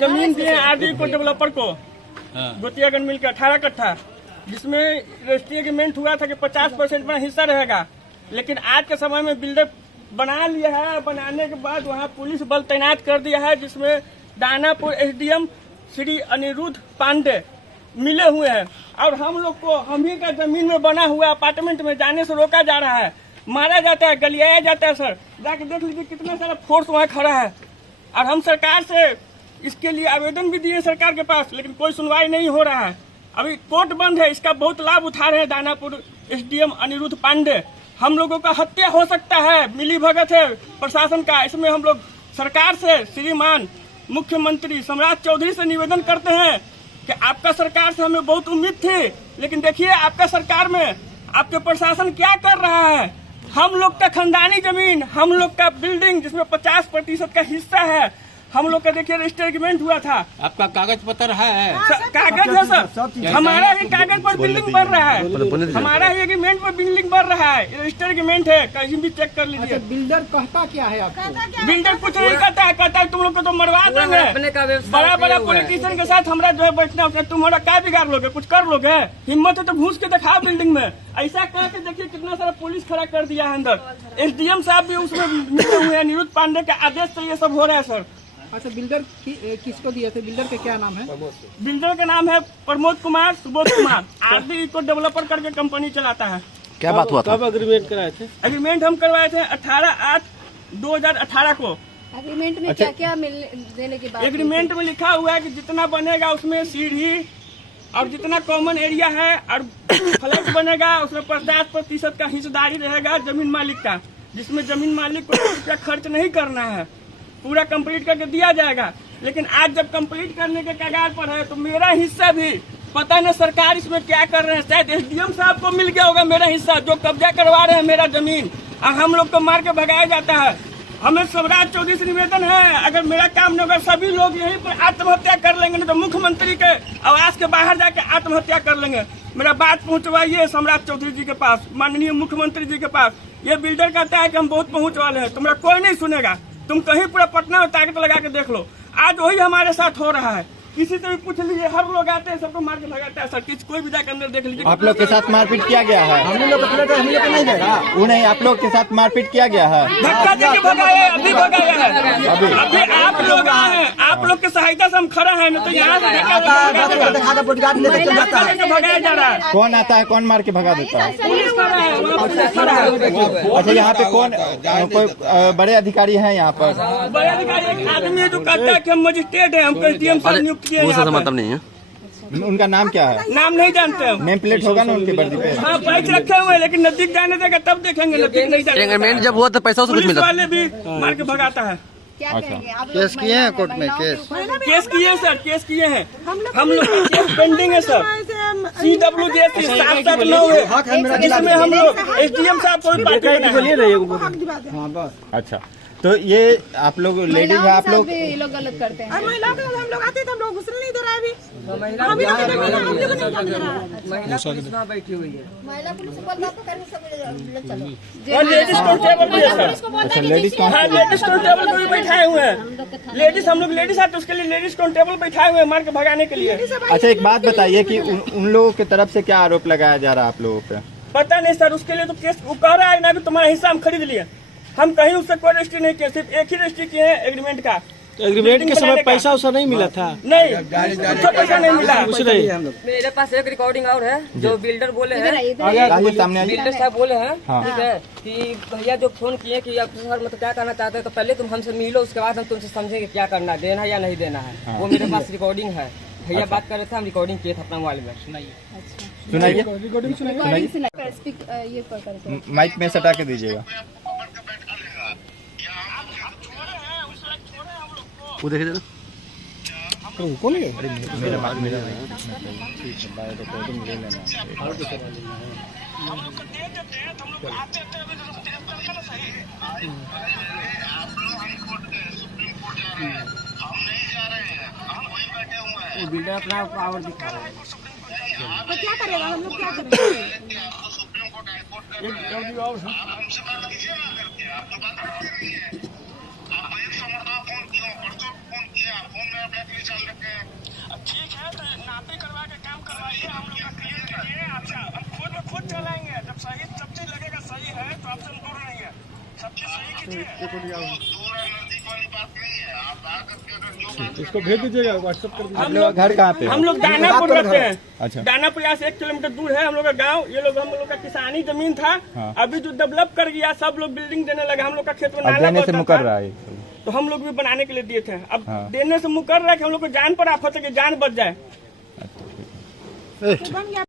जमीन दिए आरडी को डेवलपर को गोतियागंज मिल के 18 कट्ठा, जिसमें रजिस्ट्री एग्रीमेंट हुआ था कि 50% में हिस्सा रहेगा। लेकिन आज के समय में बिल्डर बना लिया है। बनाने के बाद वहाँ पुलिस बल तैनात कर दिया है, जिसमें दानापुर एसडीएम श्री अनिरुद्ध पांडे मिले हुए हैं और हम लोग को हम ही का जमीन में बना हुआ अपार्टमेंट में जाने से रोका जा रहा है, मारा जाता है, गलियाया जाता है। सर जाके देख लीजिए कितना सारा फोर्स वहाँ खड़ा है। और हम सरकार से इसके लिए आवेदन भी दिए सरकार के पास, लेकिन कोई सुनवाई नहीं हो रहा है। अभी कोर्ट बंद है, इसका बहुत लाभ उठा रहे हैं दानापुर एसडीएम अनिरुद्ध पांडे। हम लोगों का हत्या हो सकता है, मिली भगत है प्रशासन का। इसमें हम लोग सरकार से श्रीमान मुख्यमंत्री सम्राट चौधरी से निवेदन करते हैं कि आपका सरकार से हमें बहुत उम्मीद थी, लेकिन देखिए आपका सरकार में आपके प्रशासन क्या कर रहा है। हम लोग का खानदानी जमीन, हम लोग का बिल्डिंग जिसमें 50% का हिस्सा है, हम लोग का देखिए रजिस्टर एग्रीमेंट हुआ था। आपका कागज पत्र है? कागज है सर, हमारा ही कागज पर बिल्डिंग बन रहा है, हमारा ही एग्रीमेंट पर बिल्डिंग बन रहा है, रजिस्टर एग्रीमेंट है, कहीं भी चेक कर लीजिए। बिल्डर कहता क्या है आपको? बिल्डर कुछ नहीं कहता है, कहता है तुम लोग को तो मरवा देंगे। बड़ा बड़ा पॉलिटिशियन के साथ हमारा जो है बैठना होता है, तुम्हारा क्या बिगाड़ लोगे, कुछ कर लोगे? हिम्मत है तो घुस के दिखाओ बिल्डिंग में। ऐसा कह के देखिए कितना सारा पुलिस खड़ा कर दिया है अंदर। एसडीएम साहब भी उसमें मिले हुए हैं, अनिरुद्ध पांडे के आदेश से ये सब हो रहा है सर। अच्छा, बिल्डर किसको दिए थे? बिल्डर का क्या नाम है? बिल्डर का नाम है प्रमोद कुमार, सुबोध कुमार। आरडी को डेवलपर करके कंपनी चलाता है। क्या बात हुआ था? कब एग्रीमेंट कराए थे? एग्रीमेंट हम करवाए थे 18/8/2018 को। एग्रीमेंट में क्या क्या देने की बात? एग्रीमेंट में लिखा हुआ है कि जितना बनेगा उसमें सीढ़ी और जितना कॉमन एरिया है और फ्लैट बनेगा उसमें 50% का हिस्सेदारी रहेगा जमीन मालिक का, जिसमें जमीन मालिक को रुपया खर्च नहीं करना है, पूरा कंप्लीट करके दिया जाएगा। लेकिन आज जब कंप्लीट करने के कगार पर है तो मेरा हिस्सा भी पता नहीं सरकार इसमें क्या कर रहे हैं। शायद एसडीएम साहब को मिल गया होगा मेरा हिस्सा, जो कब्जा करवा रहे हैं मेरा जमीन, और हम लोग को मार के भगाया जाता है। हमें सम्राट चौधरी से निवेदन है, अगर मेरा काम न होगा सभी लोग यहीं पर आत्महत्या कर लेंगे, नहीं तो मुख्यमंत्री के आवास के बाहर जाके आत्महत्या कर लेंगे। मेरा बात पहुंचवाइए सम्राट चौधरी जी के पास, माननीय मुख्यमंत्री जी के पास। ये बिल्डर कहता है कि हम बहुत पहुंच वाले हैं, तुम्हारा कोई नहीं सुनेगा। तुम कहीं पूरा पटना में ताकत लगा के देख लो, आज वही हमारे साथ हो रहा है। किसी से भी पूछ लीजिए, हर लोग आते हैं सबको मार के भगाता है सर। कोई भी जाकर अंदर देख लीजिए। आप लोग के साथ मारपीट किया गया है? हम लोग नहीं देगा। वो नहीं, आप लोग के साथ मारपीट किया गया है? धक्का देके भगाया, अभी भगाया है। अभी आप लोग आए हैं, आप लोग की सहायता से हम खड़ा हैं, न तो यहाँ से भगाया जा रहा है। कौन आता है, कौन मार के भगा देता है? पुलिस खड़ा है। अच्छा, यहाँ पे कौन, कोई बड़े अधिकारी हैं यहाँ पर? बड़े अधिकारी एक आदमी है जो कहता है कि हम मजिस्ट्रेट है, हमको एसडीएम साहब नियुक्त किए हैं। मतलब नहीं है। उनका नाम क्या है? नाम नहीं जानते हैं। नेम प्लेट होगा ना उनके वर्दी पे? हाँ, बाइक रखे हुए हैं, लेकिन नजदीक जाने देगा तब देखेंगे, नजदीक नहीं जाने। एग्रीमेंट जब हुआ तो पैसा उसे कुछ पुलिस मिला? वाले भी मार के भगाता है। क्या कहेंगे आप? केस किए हैं कोर्ट में? केस किए सर, केस किए हैं हम लोग। केस पेंडिंग है सर, CWJC 779 है, जिसमें हम लोग एसडीएम साहब को भी पार्टी बनाए। अच्छा, तो ये आप लोग लेडीज है, आप लोग ये लोग गलत करते हैं। महिलाओं के हम लोग आते थे, हम लोग घुसने नहीं दे रहा है अभी। हम लोग बैठी हुई है। महिला पुलिस को बोल आपको करने सब चलो। और लेडीज कांस्टेबल भी है सर। अच्छा, लेडीज हाँ, लेडीज कांस्टेबल को भी बैठाए हुए हैं। लेडीज हम लोग लेडीज है तो उसके लिए लेडीज कांस्टेबल बैठाए हुए हैं मार के भगाने के लिए। अच्छा, एक बात बताइए कि उन लोगों की तरफ से क्या आरोप लगाया जा रहा है आप लोगों पे? पता नहीं सर, उसके लिए तो केस वो कह रहा है ना कि तुम्हारा हिस्सा हम खरीद लिए। हम कहीं उससे कोई रजिस्ट्री नहीं किए, सिर्फ एक ही रजिस्ट्री किए हैं एग्रीमेंट का। एग्रीमेंट के समय पैसा उसा नहीं मिला था? नहीं, कुछ पैसा नहीं मिला। कुछ नहीं। मेरे पास एक रिकॉर्डिंग और है जो बिल्डर बोले हैं, सामने बिल्डर साहब बोले हैं, हाँ। ठीक है, कि भैया जो फोन किए कि आप सर मतलब क्या करना चाहते हैं, तो पहले तुम हमसे मिलो, उसके बाद हम तुमसे समझेंगे क्या करना, देना या नहीं देना है। हाँ। वो मेरे पास रिकॉर्डिंग है, भैया बात कर रहे थे, हम रिकॉर्डिंग किए थे अपना मोबाइल में। सुनाइए, ये माइक में सटा के दीजिएगा। वो देखे जरा, कौन है? मेरा बात मेरा ठीक है, बाय रिकॉर्डिंग ले लेना। वो बिल्डर अपना पावर दिखा रहे हैं, तो क्या करेगा, हम लोग क्या करेंगे? फोन किया, परसों फोन किया, फोन में ब्लैकलिस्ट ठीक है तो नापी करवा के काम करवाइए, हम लोग का क्लियर कीजिए। अच्छा हम खुद चलाएंगे, जब सही सब चीज लगेगा सही है तो आपसे हम दूर नहीं है, सब चीज सही कीजिए। इसको भेज दीजिएगा, व्हाट्सएप कर हम लोग घर कहाँ पे है? हम लोग दानापुर रहते हैं। अच्छा। दानापुर यहाँ से 1 किलोमीटर दूर है हम लोग का गाँव। ये लोग हम लोग का किसानी जमीन था, हाँ। अभी जो डेवलप कर गया सब लोग बिल्डिंग देने लगे। हम लोग का खेत में अब नाला देने से बहता मुकर था, रहा है। तो हम लोग भी बनाने के लिए दिए थे। अब हाँ। देने से मुकर रहा है कि हम लोग को जान पर आफत है कि जान बच जाए। बन गया।